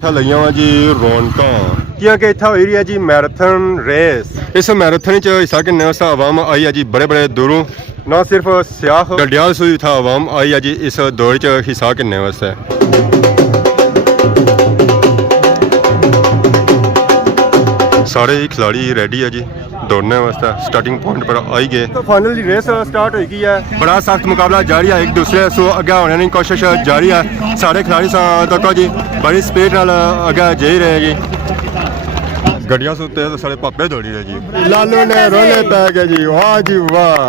ਇੱਥੇ ਲਈਆਂ ਵਾ ਜੀ ਰੌਣਕਾਂ ਕਿਉਂਕਿ ਇੱਥੇ ਹੋਈ ਰਹੀ ਹੈ ਜੀ ਮੈਰਾਥਨ ਰੇਸ। ਇਸ ਮੈਰਾਥਨ 'ਚ ਹਿੱਸਾ ਲੈਣ ਵਾਸਤੇ ਆਵਾਮ ਆਈ ਹੈ ਜੀ ਬੜੇ ਬੜੇ ਦੂਰੋਂ। ਨਾ ਸਿਰਫ ਸਿਆਹ ਡਡਿਆਲ ਸੂਈ था आवाम आई है जी इस दौड़ च हिस्सा करने वास्ते। सारे ही खिलाड़ी रेडी है जी दौड़ने वास्ते। स्टार्टिंग पॉइंट पर आई गए तो फाइनल रेस स्टार्ट हो गई है। बड़ा सख्त मुकाबला जारी है, एक दूसरे से अगे होने की कोशिश जारी है। सारे खिलाड़ी तक जी बड़ी स्पीड नाल अगे जा ही रहे जी। गड्डियां सुते तो सारे पापे दौड़ी रहे जी। लालू ने रोले पै गए जी, वाह जी वाह।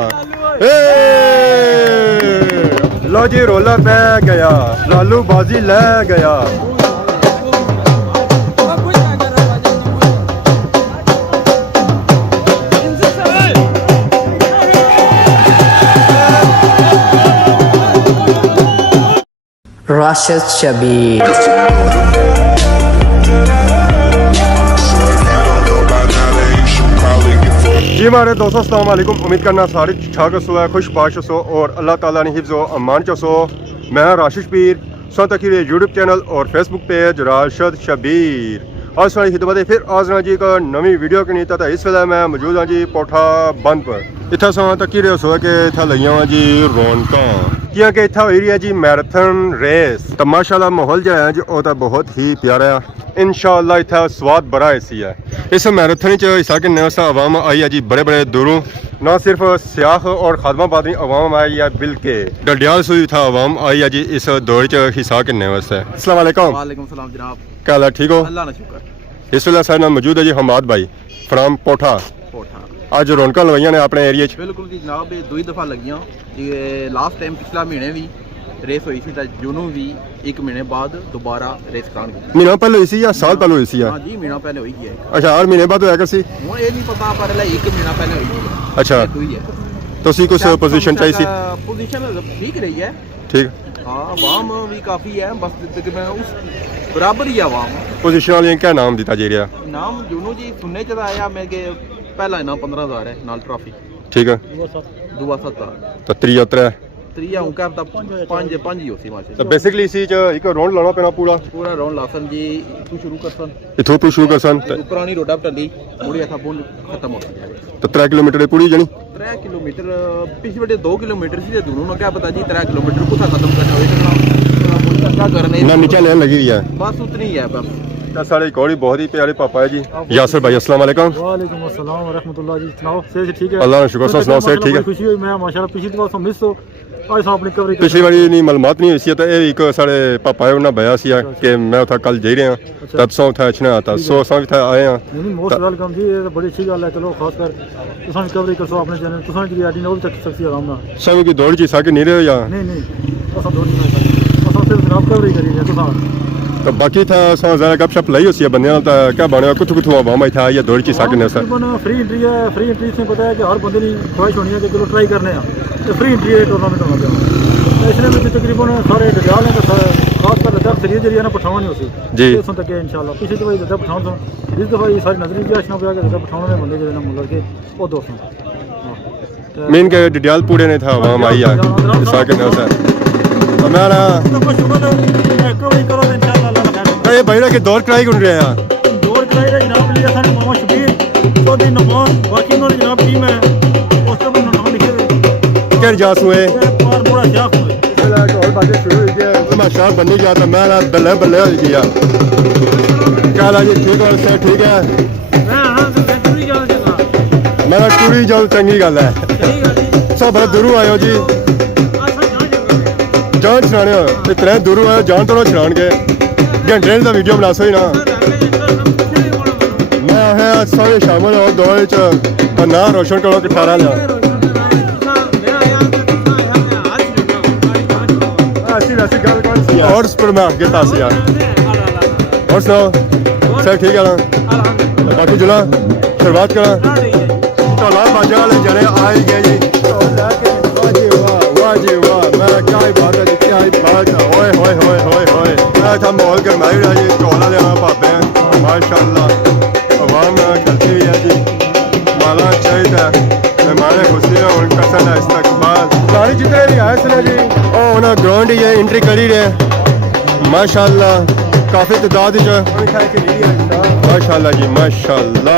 लो जी रोला पै गया, लालू बाजी ले गया। Rashid Shabir। जी हमारे दोस्तों अस्सलाम वालेकुम, उम्मीद करना सारे ठीक सो है, खुश बाश सो और अल्लाह ताला ने हिफ्ज़ व अमान च सो। मैं राशिद शबीर सो तक यूट्यूब चैनल और फेसबुक पेज राशिद शबीर। आज सारी खिदमत फिर आज जी एक नवी वीडियो की नीता इस वेले मैं मौजूद हाँ जी पोठा बंद पर। इतना सो तक ही सो कि इतना लईया वा जी रौनਕਾਂ क्योंकि इतना हो रही है जी मैराथन रेस। तो माशाल्लाह माहौल जो है जी वो तो बहुत ही प्यारा है। इंशाअल्लाह इतना स्वाद बड़ा ऐसी है। इस मैराथन च हिस्सा करने वास्ते आवाम आई है जी बड़े बड़े दूरों। ना सिर्फ सियाह और खादमाबाद आवाम आई है बल्कि डडियाल से था आवाम आई है जी इस दौड़ च हिस्सा करने वास्ते। अस्सलाम वालेकुम। वालेकुम सलाम जनाब। क्या हाल है, ठीक हो? अल्लाह ना शुक्र। इस वेले सारे नाल मौजूद है जी हमाद भाई फ्राम पोठा। ਅੱਜ ਰੌਣਕਾਂ ਲਵਾਈਆਂ ਨੇ ਆਪਣੇ ਏਰੀਆ 'ਚ। ਬਿਲਕੁਲ ਜੀ ਜਨਾਬ, ਇਹ ਦੂਈ ਦਫਾ ਲੱਗੀਆਂ। ਇਹ ਲਾਸਟ ਟਾਈਮ ਪਿਛਲਾ ਮਹੀਨੇ ਵੀ ਰੇਸ ਹੋਈ ਸੀ ਤਾਂ ਜੂਨੂ ਵੀ 1 ਮਹੀਨੇ ਬਾਅਦ ਦੁਬਾਰਾ ਰੇਸ ਕਰਾਂਗੇ। ਮਹੀਨਾ ਪਹਿਲੇ ਹੋਈ ਸੀ ਜਾਂ ਸਾਲ ਪਹਿਲੇ ਹੋਈ ਸੀ? ਹਾਂ ਜੀ ਮਹੀਨਾ ਪਹਿਲੇ ਹੋਈ ਹੈ। ਅੱਛਾ, ਹਰ ਮਹੀਨੇ ਬਾਅਦ ਹੋਇਆ ਕਰਸੀ? ਹੁਣ ਇਹ ਨਹੀਂ ਪਤਾ ਪਰ ਲੈ 1 ਮਹੀਨਾ ਪਹਿਲੇ ਹੋਈ ਹੈ। ਅੱਛਾ, ਦੂਈ ਹੈ। ਤੁਸੀਂ ਕੁਝ ਪੋਜੀਸ਼ਨ ਚਾਹੀ ਸੀ? ਪੋਜੀਸ਼ਨ ਠੀਕ ਰਹੀ ਹੈ। ਠੀਕ। ਹਾਂ ਆਵਾਮ ਵੀ ਕਾਫੀ ਹੈ, ਬਸ ਤਕਰੀਬਨ ਉਸ ਬਰਾਬਰ ਹੀ ਆਵਾਮ। ਪੋਜੀਸ਼ਨ ਵਾਲਿਆਂ ਕਿਆ ਨਾਮ ਦਿੱਤਾ ਜੀ ਰਿਹਾ? ਨਾਮ ਜੂਨੂ ਜੀ ਸੁਣਨੇ ਚ ਆਇਆ ਮੈਂ ਕਿ ਪਹਿਲਾ ਇਨਾਮ 15000 ਹੈ ਨਾਲ ਟਰਾਫੀ। ਠੀਕ ਹੈ। ਦੁਆ 7 ਤਾਂ ਤਰੀਆ ਤਰੀਆ ਹੁਣ ਕਰਦਾ 5 ਹੀ ਹੋਸੀ ਮਾਸ਼ਾ। ਤਾਂ ਬੇਸਿਕਲੀ ਸੀ ਚ ਇੱਕ ਰਾਉਂਡ ਲਾਉਣਾ ਪੈਣਾ ਪੂਰਾ ਰਾਉਂਡ ਲਾਸਨ ਜੀ ਤੂੰ ਸ਼ੁਰੂ ਕਰਸਨ ਇਥੋਂ ਤੋਂ ਸ਼ੁਰੂ ਕਰਸਨ ਪੁਰਾਣੀ ਰੋਡਾ ਟੱਲੀ ਮੁੜੀ ਥਾ ਬੋਲ ਖਤਮ ਹੋ ਗਿਆ। ਤਾਂ 3 ਕਿਲੋਮੀਟਰ ਦੀ ਪੂਰੀ ਜਣੀ 3 ਕਿਲੋਮੀਟਰ ਪਿਛੇ ਬੜੇ 2 ਕਿਲੋਮੀਟਰ ਸੀ ਤੇ ਦੋਨੋਂ ਨੂੰ ਕਿਆ ਪਤਾ ਜੀ 3 ਕਿਲੋਮੀਟਰ ਕੁਥਾ ਖਤਮ ਕਰਨਾ ਹੋਵੇ ਤਾਂ क्या करने ना नीचे लेन लगी हुई है बस उतनी ही है बस। सारे घोड़ी बहुत ही प्यारे पापा है जी। यासर भाई अस्सलाम वालेकुम। वालेकुम अस्सलाम व रहमतुल्लाह जी। सुनाओ सेहत ठीक है? अल्लाह का शुक्र, सुनाओ सेहत ठीक है? खुशी हुई मैं माशाल्लाह पिछली दफा तो मिस तो आज साहब अपनी कवरेज पिछली बारी नहीं मालूमात नहीं हुई सी। तो एक सारे पापा है उन्हें बया सी कि मैं उठा कल जा रहा हां तब सौ था इतना आता सौ सौ था आए हां। नहीं मोस्ट वेलकम जी, ये तो बड़ी अच्छी गल है। चलो खास कर तुसां कवरेज करसो अपने चैनल तुसां जी आईडी ने वो चक सकती आराम ना सब की दौड़ जी साके नहीं रहे या नहीं असां दौड़ नहीं सकते, असां सिर्फ जनाब कवरेज करी है तुसां। तो बाकी था सौ ज़्यादा गपशप लाई होती है बंदे तो क्या बने कुछ आवाम था या दौड़ ची साके ने सर फ्री एंट्री है। फ्री एंट्री से पता है कि हर बंदे की ख्वाहिश होनी है कि चलो ट्राई करने तो फ्री एंट्री है टूर्नामेंट होना चाहिए। इसलिए तकरीबन सारे डडियाल हैं तो खास कर लद्दाख सीरीज जरिए ना पठान ही होती जी सुन तक इंशाल्लाह। पिछली दफा लद्दाख पठान सुन इस दफा ये सारी नजरी भी आशना पे लद्दाख पठान में बंदे जो मुल्क के वो दोस्तों मेन के डडियाल पूरे ने था आवाम आई है साके ने सर हमारा ये भाई के दौड़ कराई कौन रहा है? दौड़ कराई रहा जनाब लिया सारे मामा शबीर तो दिन नमान बाकी उन्होंने जनाब टीम है उस पर नाम लिखे हुए क्या जास हुए और बड़ा जाफ हुए और बातें शुरू हो गया मैं शाह बनने गया था मैं बल्ले बल्ले हो गया। क्या जी ठीक है सर ठीक है मेरा टूरी जाओ चंगी गल है सब बड़े दूरों आयो जी जान छड़ाने हो इतने दूरों आयो जान तो छड़ान के घंटे का वीडियो बना सो ही ना मैं है सारे शामिल हो दौड़ च ना रोशन करो कि 18 लिया ऐसी गल कौन सी और पर मैं आगे पास यार और सुनाओ सर ठीक है ना बाकी जुला शुरुआत करा टोला बाजा वाले जने आए गए जी वाह जी वाह मेरा क्या ही बात है जी क्या ही बात है ओए होए होए होए होए मैं था माहौल करना ही रहा जी टोला लेना भापे माशाल्लाह आवाम करती हुई है जी माला चाहिए मेहमान खुशी है उनका सन इस्तकबाल सारी जितने भी आए थे जी और उन्हें ग्राउंड ही एंट्री करी रहे माशाल्लाह ਕਾਫੀ ਤਦਾਦ ਵਿੱਚ ਮਾਸ਼ਾਅੱਲਾ ਜੀ ਮਾਸ਼ਾਅੱਲਾ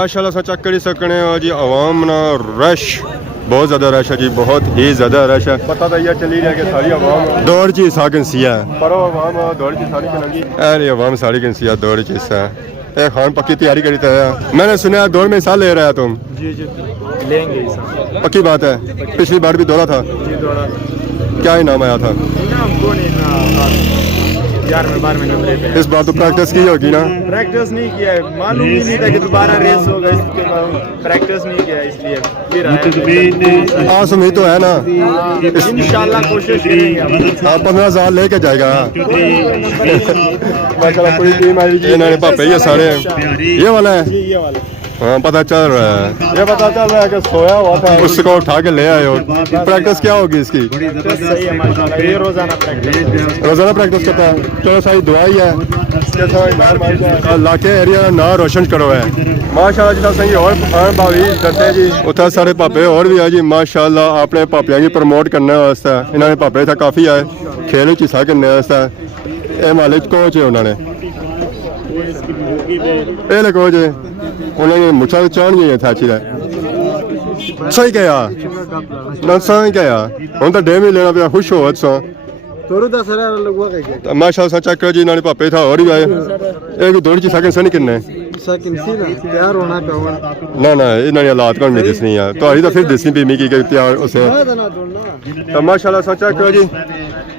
माशाल्लाह सा चेक कर सकने हो जी आवाम ना रश बहुत ज़्यादा रश है जी बहुत ही ज़्यादा रश है पता तो यह चली रहा है कि सारी आवाम दौड़ ची सागन सिया पर आवाम दौड़ ची सारी करेंगी अरे आवाम सारी कन सिया दौड़ ची सा ए खान पक्की तैयारी करी था मैंने सुना दौड़ में हिस्सा ले रहा है तुम जी जी लेंगे पक्की बात है पिछली बार भी दौड़ा था जी दौड़ा क्या इनाम आया था नाम कौन है 11वें नंबर पे इस बार तो प्रैक्टिस की होगी ना प्रैक्टिस नहीं किया है मालूम ही नहीं था कि दोबारा रेस होगा इसके बाद प्रैक्टिस नहीं किया इसलिए फिर आया आस उम्मीद तो है ना इंशाल्लाह कोशिश करेंगे हाँ 15,000 लेके जाएगा माशाल्लाह पूरी टीम आई जी इन्होंने पापे ये सारे ये वाला है ये वाला हाँ पता चल रहा है ये पता चल रहा है कि सोया हुआ था उसको उठा के ले आए हो प्रैक्टिस क्या होगी इसकी सही है माशाल्लाह ये रोजाना प्रैक्टिस रोजाना प्रैक्टिस करता है चलो सारी दुआ ही है अल्लाह के एरिया ना रोशन करो है माशाल्लाह जिदा सही और खान भावी दसते जी उत्थे सारे पापे और भी है जी माशाल्लाह अपने पापियां की प्रमोट करने वास्ते इन्होंने पापे था काफ़ी आए खेल में हिस्सा करने वास्ते ये मालिक कोच है उन्होंने ये ले कोच है उन्होंने मुझे चाण गई था अच्छी सही क्या ना सही क्या हम तो डेम ही लेना पिया खुश हो अच्छा तोरू दस लगवा माशाल्लाह चेक करो जी इन्होंने पापे था और भी आए एक दौड़ ची सकें सनी किन्ने तैयार होना पे ना ना इन्होंने हालात कौन नहीं दसनी है तो अभी तो फिर दसनी भी मिगी कि तैयार उसे तो माशाल्लाह चेक करो जी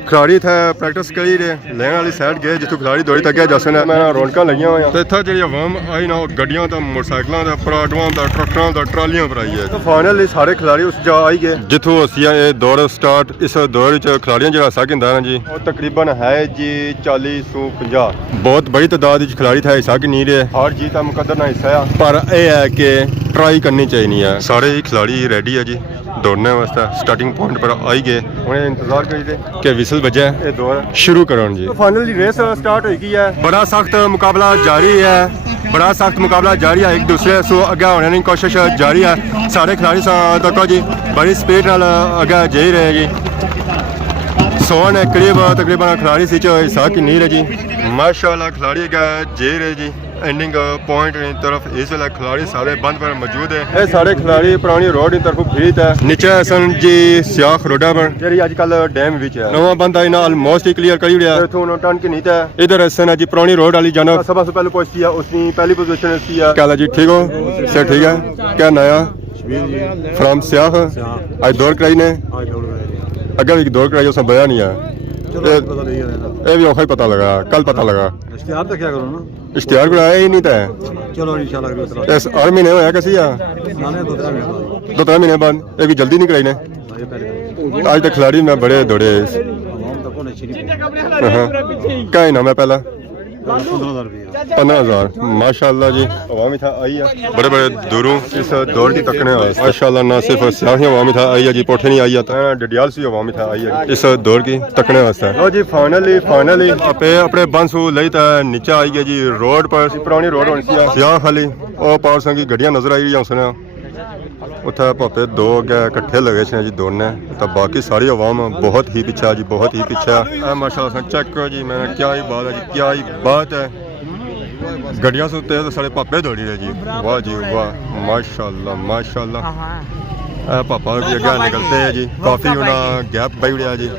खिलाड़ी था प्रैक्टिस करी रहे लैन वाली साइड गए जितों खिलाड़ी दौड़ी तक गया जैसे मैं रौनक लगी हुई तो इतना जी आवाम आई ना गड्डियां तो मोटरसाइकिलों का पराडवां का ट्रकों का ट्रालियां पर आई है तो फाइनल सारे खिलाड़ी उस जा आई गए जितों असिया ये दौड़ स्टार्ट इस दौड़ खिलाड़ियों जो हिस्सा गिंदा ना जी और तकरीबन है जी 40 to 50 बहुत बड़ी तादाद खिलाड़ी था हिस्सा की नहीं रहे हार जीत का मुकद्दर ना हिस्सा है पर यह है कि ट्राई करनी चाहिए है सारे ही खिलाड़ी रेडी है जी दौड़ने वास्ते स्टार्टिंग पॉइंट पर आई गए उन्हें इंतजार करी कि विसल बजे ये दौड़ शुरू करो जी तो फाइनल रेस स्टार्ट हो गई है बड़ा सख्त मुकाबला जारी है बड़ा सख्त मुकाबला जारी है एक दूसरे से अगे होने की कोशिश जारी है सारे खिलाड़ी तक जी बड़ी स्पीड नाल अगे जा रहे हैं जी 100 ने करीब तकरीबन खिलाड़ी सी हिस्सा की नहीं रहे जी माशाल्लाह खिलाड़ी का जेर है जी एंडिंग पॉइंट की तरफ इस वेले खिलाड़ी सारे बंद पर मौजूद है। ये सारे खिलाड़ी पुरानी रोड की तरफ भीत है। नीचे सन जी सियाख रोडा पर जी आजकल डैम विच है। नवा बंद आई ना ऑलमोस्ट ही क्लियर करी दिया। इथों टन की नीचे है। इधर सन जी पुरानी रोड वाली जानब सब से पहले पहुंची है। उसकी पहली पोजीशन सी है। क्या जी ठीक हो सर? ठीक है। क्या नया फ्रॉम सियाख आज दौड़ कराई ने अगर एक दौड़ कराई उसने बया नहीं है। ये भी औखा ही पता लगा कल पता लगा। इश्तिहार तो क्या करो ना इश्तिहार को आया ही नहीं था। चलो इंशाल्लाह इस हर महीने होया कैसी आ 2-3 महीने बाद ये भी जल्दी नहीं कराई ने। आज तक खिलाड़ी में बड़े दौड़े। क्या नाम है पहला 15,000 माशाल्लाह जी। अवामी था आई है बड़े बड़े दूरों इस दौड़ की तकने माशाल्लाह। ना सिर्फ सियाही अवामी था आई है जी पोठे नहीं आई है डडियाल सी अवामी था आई है इस दौड़ की तकने वास्ते। लो जी फाइनली अपने बंसू लई था नीचे आई है जी रोड पर पुरानी रोड होनी सी सियाह खाली और पावर संगी गड्डियां नजर आई रही उसने उत्थे भापे दो अगे कट्ठे लगे से जी दौड़ने तो बाकी सारी अवाम बहुत ही पीछे जी बहुत ही पीछे माशाल्लाह। चेक करो जी मैं क्या ही बात है जी क्या ही बात है। गड्डियां से उत्ते तो सारे पापे दौड़ी रहे जी वाह जी वाह माशाल्लाह माशाल्लाह। पापा भी अगे निकलते हैं जी काफ़ी उन्हें गैप पाई उड़िया जी।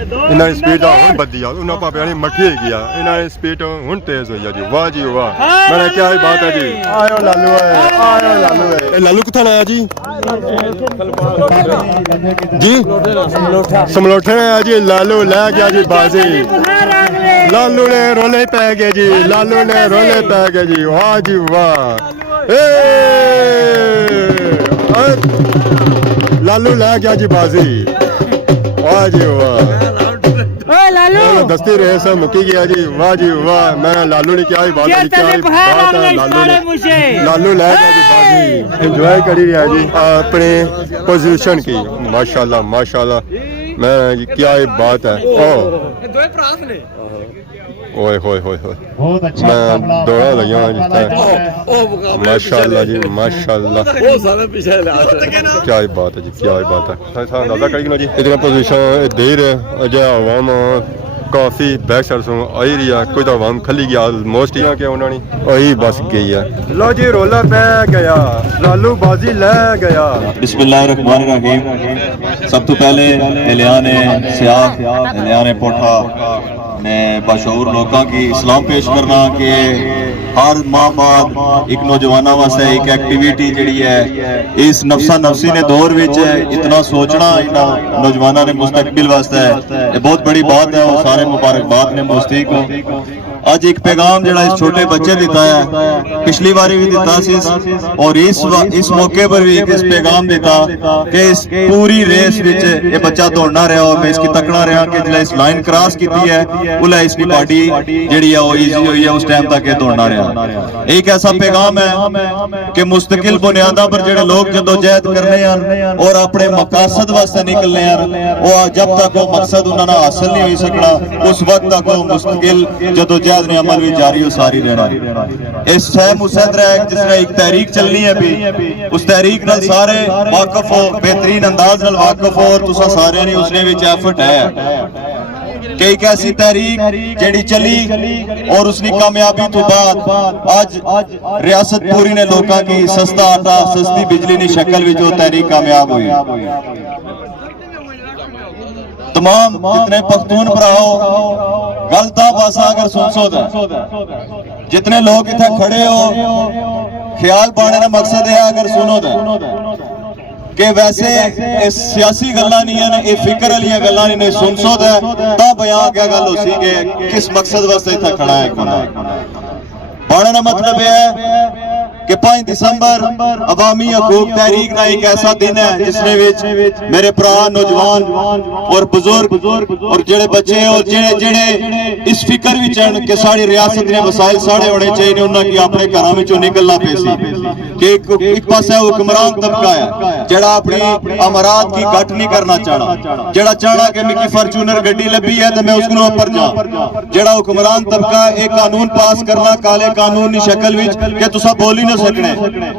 इन्हें स्पीड हूँ बदी आ उन्हें पापे ने मठी है गया इन्हें स्पीड हूँ तेज हुई है जी वाह जी वाह। मैंने क्या ही बात है जी। आयो लालू है लालू कितना आया जी जी समलोठे है जी। लालू लै गया जी बाजी लालू ने रोले पै गए जी लालू ने रोले पै गए जी वाह जी वाह। लालू लै गया जी बाजी वाह जी वाह। दस्ती रेस मुक्की गया जी वाह जी वाह। मैं लालू ने क्या ही बात है क्या ही बात है। लालू लै गया जी बाजी एंजॉय करी रहा जी अपने पोजीशन की माशाल्लाह माशाल्लाह। मैं क्या ही बात है। ओए होए होए होए मैं दौड़ा लगी माशाल्लाह जी माशाल्लाह। क्या ही बात है जी क्या ही बात है। अंदाजा करेगी जी इतना पोजीशन देर अजय आवाम काफ़ी बैक साइड से आई रही है कोई तो आवाम खली गया ऑलमोस्ट ही कि उन्होंने वही बस गई है। लो जी रोला पै गया लालू बाजी ले गया। बिस्मिल्लाहिर्रहमानिर्रहीम। सब तो पहले एलियाने सियाह एलियाने पोठा ने बशऊर लोगों की इस्लाम पेश करना कि हर माह बाद एक नौजवानों वास्ते एक एक्टिविटी जी है इस नफसा नफसी ने दौर विच इतना सोचना इन्हों नौजवानों ने मुस्तकबिल वास्ते ये बहुत बड़ी बात है और सारे मुबारकबाद ने मुस्तक को। आज एक पैगाम जड़ा इस छोटे बच्चे दिता है पिछली बारी भी दिता और इस मौके पर भी इस पैगाम दिता कि इस पूरी रेस विच ये बच्चा दौड़ना रहा और मैं इसकी तकना रहा कि जिला इस लाइन क्रॉस की है उला इसकी बॉडी जी है वो ईजी हुई है उस टाइम तक ये दौड़ना रहा। एक ऐसा पैगाम है कि मुस्तकिल बुनियादा पर जो लोग जदोजहद करने हैं और अपने मकासद वास्ते निकलने हैं वो जब तक वो मकसद उन्होंने हासिल नहीं हो सकना उस वक्त तक वो मुस्तकिल जदोजहद ने अमल भी जारी सारी रहना। इस जिसने एक तहरीक चलनी है भी उस तहरीक नाल सारे वाकफ हो बेहतरीन अंदाज नाल वाकफ हो और तुसा सारे ने उसने विच एफर्ट है कि एक ऐसी तहरीक जेड़ी चली और उसकी कामयाबी तो बाद आज रियासत पूरी ने लोगों की सस्ता आटा सस्ती बिजली की शक्ल विच वो तहरीक कामयाब हुई। तमाम जितने पख्तून भराओ गलता पासा अगर सुनसो जितने लोग इतने खड़े हो ख्याल पाने का मकसद है अगर सुनो कि वैसे सियासी गल्लां नहीं है ये फिक्र वाली गल्लां नहीं सुनसो ता बयां क्या गल हो सी कि किस मकसद वास्ते इतना खड़ा है पाने का मतलब यह है कि 5 दिसंबर अवामी हकूक तहरीक का एक ऐसा दिन है जिसने मेरे भरा नौजवान और बुजुर्ग और जेड़े बच्चे और जेड़े इस फिक्र विच कि साड़ी रियासत ने वसाइल साढ़े होने चाहिए उन्होंने अपने घरों में निकलना पे सी कि एक पासे हुक्मरान तबका है जेड़ा अपनी अमरात की गट नहीं करना चाहना जेड़ा चाहना कि मिकी फॉर्च्यूनर गड्डी लभी है तो मैं उसको ऊपर जा जेड़ा हुक्मरान तबका एक कानून पास करना काले कानून की शक्ल विच कि तुसा बोल ही ना सकने,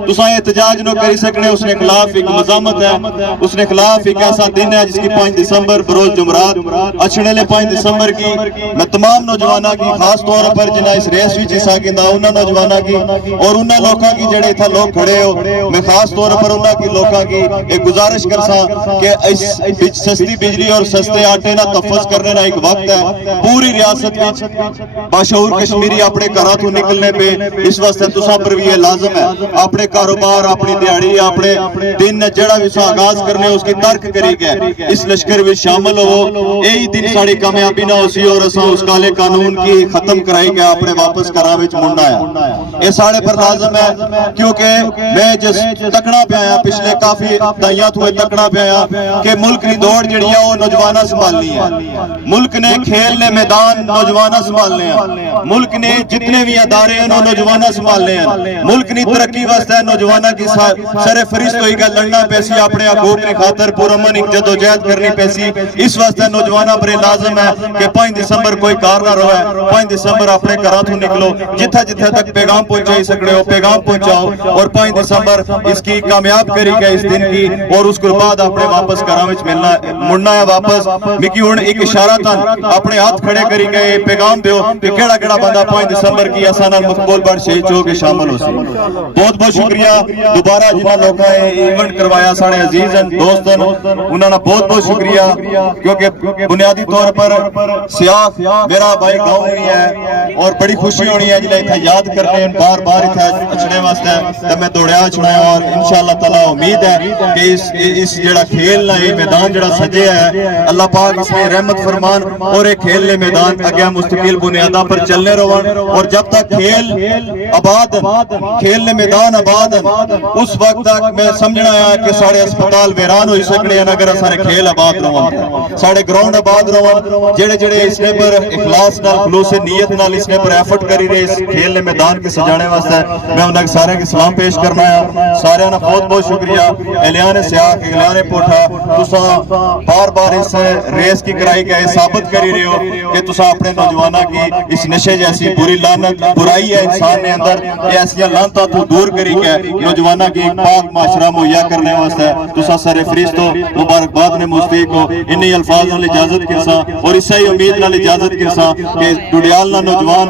तुसा एहतजाज न करी सकने। उसने खिलाफ एक मजामत है, उसने खिलाफ एक ऐसा दिन है जिसकी 5 दिसंबर बरोज जुमरात अछड़ेले 5 दिसंबर की मैं तमाम नौजवानों की खास तौर पर जिन्हें इस रेस विच हिस्सा गिंदा उन्होंने नौजवानों की और उन्होंने लोगों की जेड़े इत्थे लोग खड़े हो, मैं खास तौर पर उन्होंने की लोगों की एक गुजारिश करसा कि इस सस्ती बिजली और सस्ते आटे ना तफस करने का एक वक्त है। पूरी रियासत में बाशऊर कश्मीरी अपने घरों तो निकलने पे इस वास्ते तुसा पर भी ये लाजम है अपने कारोबार, अपनी दिहाड़ी, अपने दिन जड़ा भी आगाज करने उसकी तर्क करी गया इस लश्कर में शामिल हो। यही दिन साड़ी कामयाबी ना होसी और असा उस काले कानून की खत्म कराई गया अपने वापस घरों में मुड़ना है। ये साढ़े पर लाजम है क्योंकि मैं जिस तकना पे आया पिछले काफी दाइयात हुए तकना पे आया कि मुल्क की दौड़ जी है वो नौजवाना संभालनी है। मुल्क ने खेल ने मैदान नौजवाना संभालने हैं, मुल्क ने जितने भी अदारे हैं नौजवाना संभालने हैं, मुल्क की तरक्की वास्ते नौजवाना की सरे फरिश्त होई गल लड़ना पैसी अपने हकूक की खातर पुरअमन एक जदोजहद करनी पैसी। इस वास्ते नौजवाना पर लाजम है कि 5 दिसंबर कोई कार ना रोए, 5 दिसंबर अपने घरों तो निकलो, जिथे जिथे तक पैगाम पहुंचाई सकते हो पैगाम पहुंचाओ और 5 दिसंबर इसकी कामयाब करी गए इस दिन की और उसके बाद अपने वापस घरों में मिलना मुड़ना है वापस। मिकी हुण एक इशारा था अपने हाथ खड़े करी गए पैगाम दो कि केड़ा केड़ा बंदा 5 दिसंबर की असा नाल मकबूल बड़ शहीद हो के शामिल हो सी। बहुत बहुत शुक्रिया दोबारा जिन्होंने लोगों ने इवेंट करवाया साढ़े अजीज दोस्त उन्होंने बहुत बहुत शुक्रिया क्योंकि बुनियादी तौर पर सियाफ मेरा भाई गाँव ही है और बड़ी खुशी होनी है जिले इतना याद करते हैं बार बार इतना अचने वास्ते तो मैं दौड़िया छुड़ाया और इंशाअल्लाह ताला उम्मीद है कि इस जेड़ा खेल ना ये मैदान जेड़ा सजे है अल्लाह पाक इसमें रहमत फरमान और ये खेल ने मैदान अगे मुस्तकिल बुनियादा पर चलने रोवन और जब तक खेल आबाद खेल ने मैदान आबाद उस वक्त तक मैं समझना है कि सारे अस्पताल वीरान हो सकते हैं अगर सारे खेल आबाद रवन सारे ग्राउंड आबाद रवन जेड़े जेड़े इसने पर इखलास नाल खलूस नीयत नाल इसने पर एफर्ट करी रहे इस खेल ने मैदान के सजाने वास्ते मैं उन्हें सारे के सलाम पेश करना है। सारे ना बहुत बहुत शुक्रिया एलियान सियाख एलियान पोठा तुसा बार बार इस रेस की कराई गए साबित करी रहे हो कि तुसा अपने नौजवानों की इस नशे जैसी बुरी लानत बुराई है इंसान ने अंदर ऐसी लानता तो दूर करी गए नौजवानों की पाक माशरा मुहैया करने वास्ते तुसा सारे फरिश्तो मुबारकबाद ने मुस्तक हो इन्हीं अल्फाज नाल इजाजत किसा और इस ही उम्मीद नाल इजाजत किसा कि डुडियाल ना नौजवान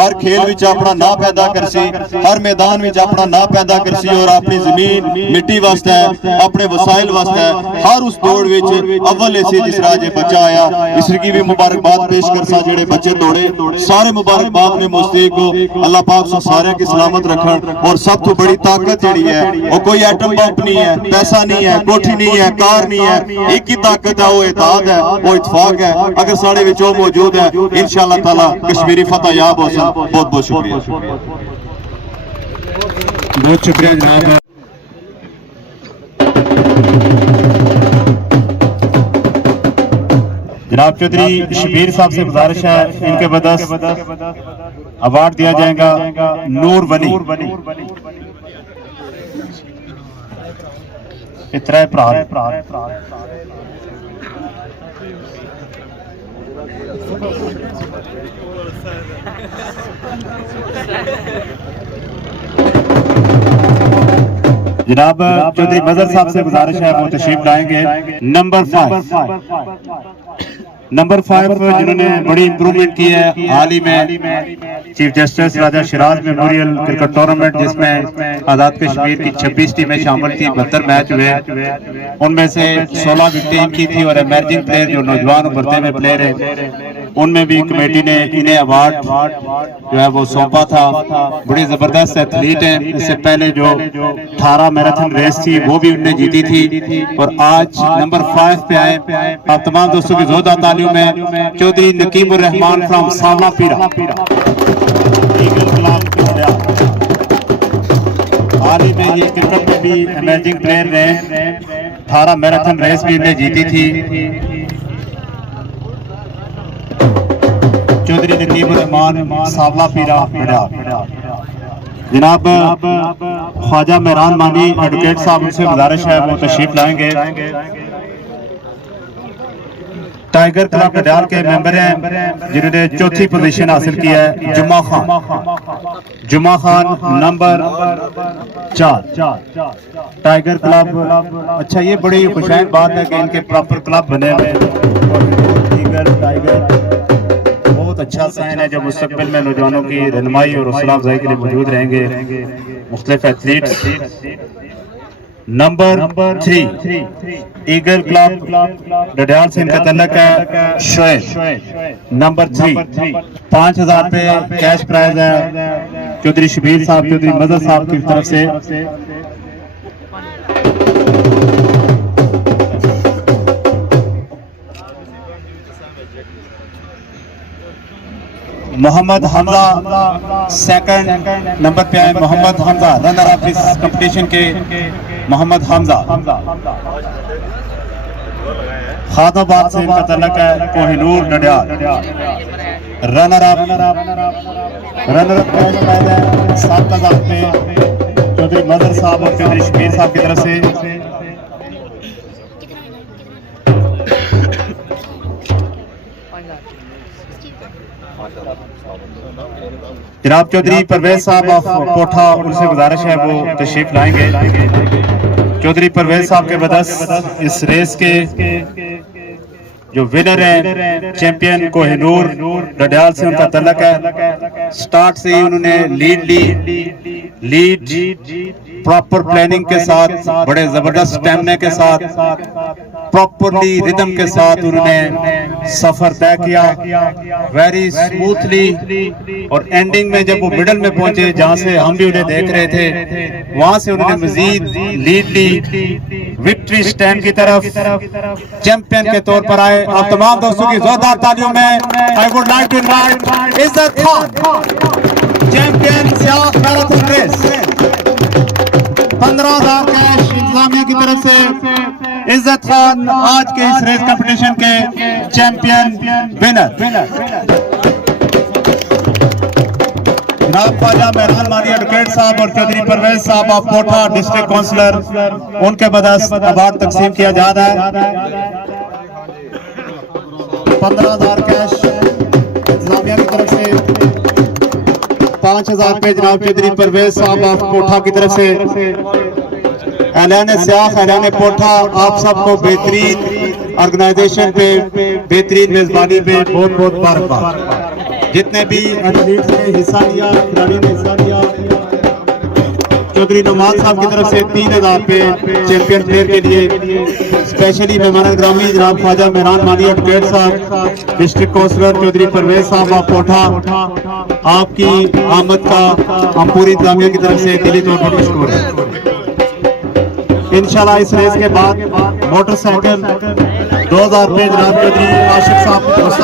हर खेल विच अपना ना पैदा करसी हर मैदान विच अपना ना पैदा करसी और अपनी जमीन मिट्टी वास्ते अपने वसाइल वास्ते हर उस दौड़ विच अव्वल ऐसी जिस राजे बच्चा आया इसकी भी मुबारकबाद पेश करसा जेड़े बच्चे दौड़े सारे मुबारकबाद में मुस्तक हो अल्लाह पाक सो सारे की सलामत रखन और सब तो बड़ी ताकत जेड़ी है वो कोई एटम बम नहीं है पैसा नहीं है कोठी नहीं है कार नहीं है एक ही ताकत है वो इत्तेहाद है वो इत्तेफाक है अगर सारे विच वो मौजूद है इंशाअल्लाह ताला कश्मीरी फतह याब हो सन। बहुत बहुत शुक्रिया बहुत शुक्रिया जनाब। जनाब चौधरी शबीर साहब से गुजारिश है इनके बदस अवार्ड दिया जाएगा नूर वली इतरा जनाब चौधरी बजर साहब से गुजारिश है वो तशरीफ लाएंगे। नंबर 5 जिन्होंने बड़ी इंप्रूवमेंट की है हाल ही में चीफ जस्टिस राजा शिराज मेमोरियल क्रिकेट टूर्नामेंट जिसमें आजाद कश्मीर की 26 टीमें शामिल थी 72 मैच हुए उनमें से 16 विकेटें इनकी थी और इमर्जिंग प्लेयर जो नौजवान उभरते हुए प्लेयर है उनमें भी कमेटी ने इन्हें अवार्ड जो है वो सौंपा था। बड़ी जबरदस्त एथलीट हैं इससे पहले जो 18 मैराथन रेस थी वो भी उनने जीती थी और आज नंबर 5 पे आए आप तमाम दोस्तों की जोरदार तालियों में चौधरी नकीमुर रहमान फ्रॉम सावला पीरा हाल ही में ये क्रिकेट में भी अमेजिंग प्लेयर रहे 18 मैराथन रेस भी उन्हें जीती थी। चौधरी नकीमुर रहमान सावला पीरा जनाब ख्वाजा मेहरान मानी एडवोकेट साहब उनसे गुजारिश है वो तशरीफ लाएंगे। टाइगर क्लब डडाल के मेंबर हैं जिन्होंने चौथी पोजीशन हासिल की है। जुमा खान नंबर 4 टाइगर क्लब। अच्छा, ये बड़ी खुशहाल बात है कि इनके प्रॉपर क्लब बने हुए हैं। टाइगर बहुत अच्छा साइन है जो मुस्तकबिल में नौजवानों की रहनुमाई और हौसला अफजाई के लिए मौजूद रहेंगे मुख्तलिफ एथलीट्स। नंबर 3 ईगल क्लब डडाल से इनका तल्लक है शोएब। नंबर 3 5000 रुपये कैश प्राइज है चौधरी शबीर साहब, चौधरी मजहर साहब की तरफ से। मोहम्मद हमजा सेकंड नंबर पे आए। मोहम्मद हमजा रनर अप इस कंपटीशन के। मोहम्मद हमजा खादाबाद से इनका तल्लक है। Kohinoor Dadyal runner up cash prize है 7000 रुपये चौधरी मजहर साहब और चौधरी शबीर साहब की तरफ से। जनाब चौधरी परवेज साहब ऑफ कोठा, उनसे गुजारिश है वो तशरीफ लाएंगे। चौधरी परवेज साहब के बदस इस रेस के जो विनर हैं चैंपियन कोहिनूर डडियाल से उनका तल्लक है। स्टार्ट से ही उन्होंने लीड प्रॉपर प्लानिंग के साथ, बड़े जबरदस्त स्टैमिना के साथ, प्रॉपरली रिदम के साथ उन्होंने सफर तय किया वेरी स्मूथली। और एंडिंग में जब वो मिडल में पहुंचे जहां से हम भी उन्हें देख रहे थे, वहां से उन्होंने मजीद लीड ली विक्ट्री स्टैंड की तरफ, चैंपियन के तौर पर आए। आप तमाम दोस्तों की जोरदार तालियों में I would like to invite Izzat Khan, champion सियाह मैराथन रेस। 15,000 कैश इंतजामिया की तरफ से इज्जत खान आज के इस रेस कंपटीशन के चैंपियन विनर। जनाब ख्वाजा मेहरान मानी एडवोकेट साहब और चौधरी परवेज साहब ऑफ कोठा डिस्ट्रिक्ट काउंसलर, उनके बदस अवार्ड तकसीम किया जा रहा है। 15,000 कैश इंतजामिया की तरफ से, 5,000 रुपये जनाब चौधरी परवेज साहब ऑफ कोठा की तरफ से। ऐलान सियाह, ऐलान कोठा, आप सबको बेहतरीन ऑर्गेनाइजेशन पे, बेहतरीन मेजबानी पे बहुत बहुत मुबारकबाद। जितने भी एथलीट्स ने हिस्सा लिया, खिलाड़ी ने हिस्सा लिया, चौधरी नमाज साहब की तरफ से 3,000 रुपये चैंपियन प्लेयर के लिए। स्पेशली मेहमान ग्रामी जनाब ख्वाजा मेहरान मानी एडवोकेट साहब, डिस्ट्रिक्ट काउंसलर चौधरी परवेज साहब ऑफ कोठा, आपकी आमद का हम पूरी इंतजामिया की तरफ से दिली तौर पर मशकूर है। इंशाल्लाह इस रेस के बाद मोटरसाइकिल 2,000 रुपये जनाब चौधरी आशिक साहब की तरफ से।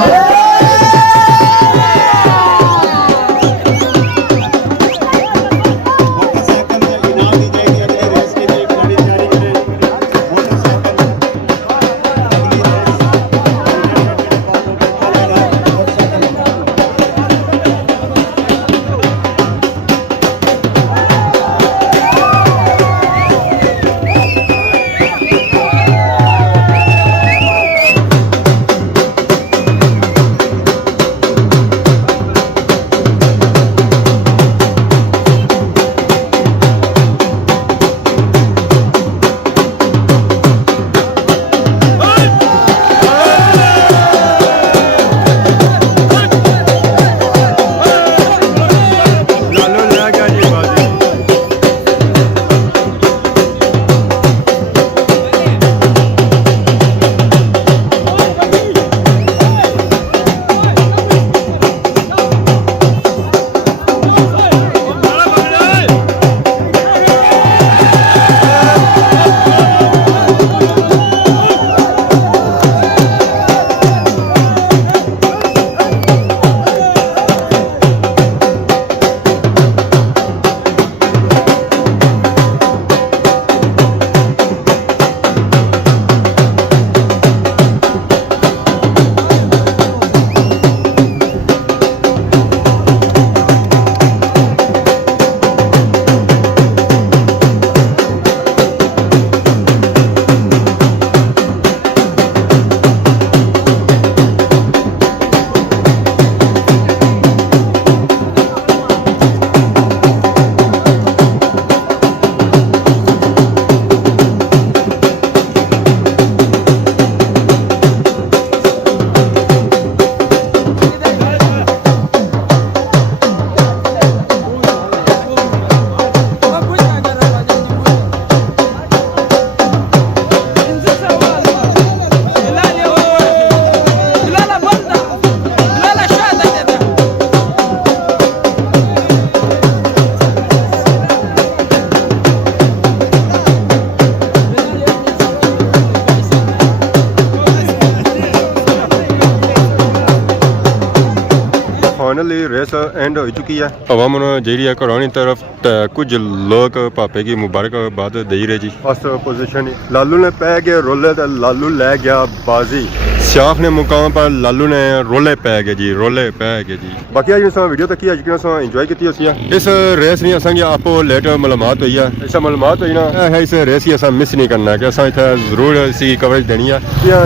रेस एंड हो चुकी है हवा मन जी है घरों तरफ तो कुछ लोग पापे की मुबारकबाद दे रहे जी फर्स्ट पोजीशन लालू ने पै गए रोले तो लालू लै गया बाजी सियाफ ने मुकाम पर लालू ने रोले पै गए जी रोले पै गए जी बाकी अज अस वीडियो तक अज अस इंजॉय की इस रेस नहीं असा आपो लेट मालूमात हुई है ऐसा मालूमात हुई ना इस रेस ही असा मिस नहीं करना कि असा इतना जरूर इसी कवरेज देनी है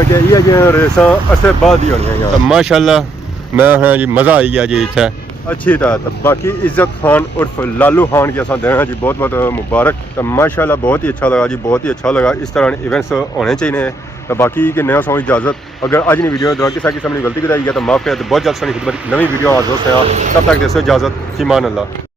कि ये रेसा अरसे बाद ही होनी माशाअल्लाह मैं हाँ जी मज़ा आई गया जी इतना अच्छी तरह बाकी इज्जत खान उर्फ लालू खान की असा देना जी बहुत बहुत मुबारक तो माशाल्लाह बहुत ही अच्छा लगा जी बहुत ही अच्छा लगा इस तरह इवेंट्स होने चाहिए तो बाकी कि नया सौ इजाज़त अगर अज नहीं वीडियो दौरान किसी किस्म की गलती की तो बहुत जल्द सोनी खिदमत नवी वीडियो हाजिर हो तब तक देसो इजाज़त ईमान अल्लाह।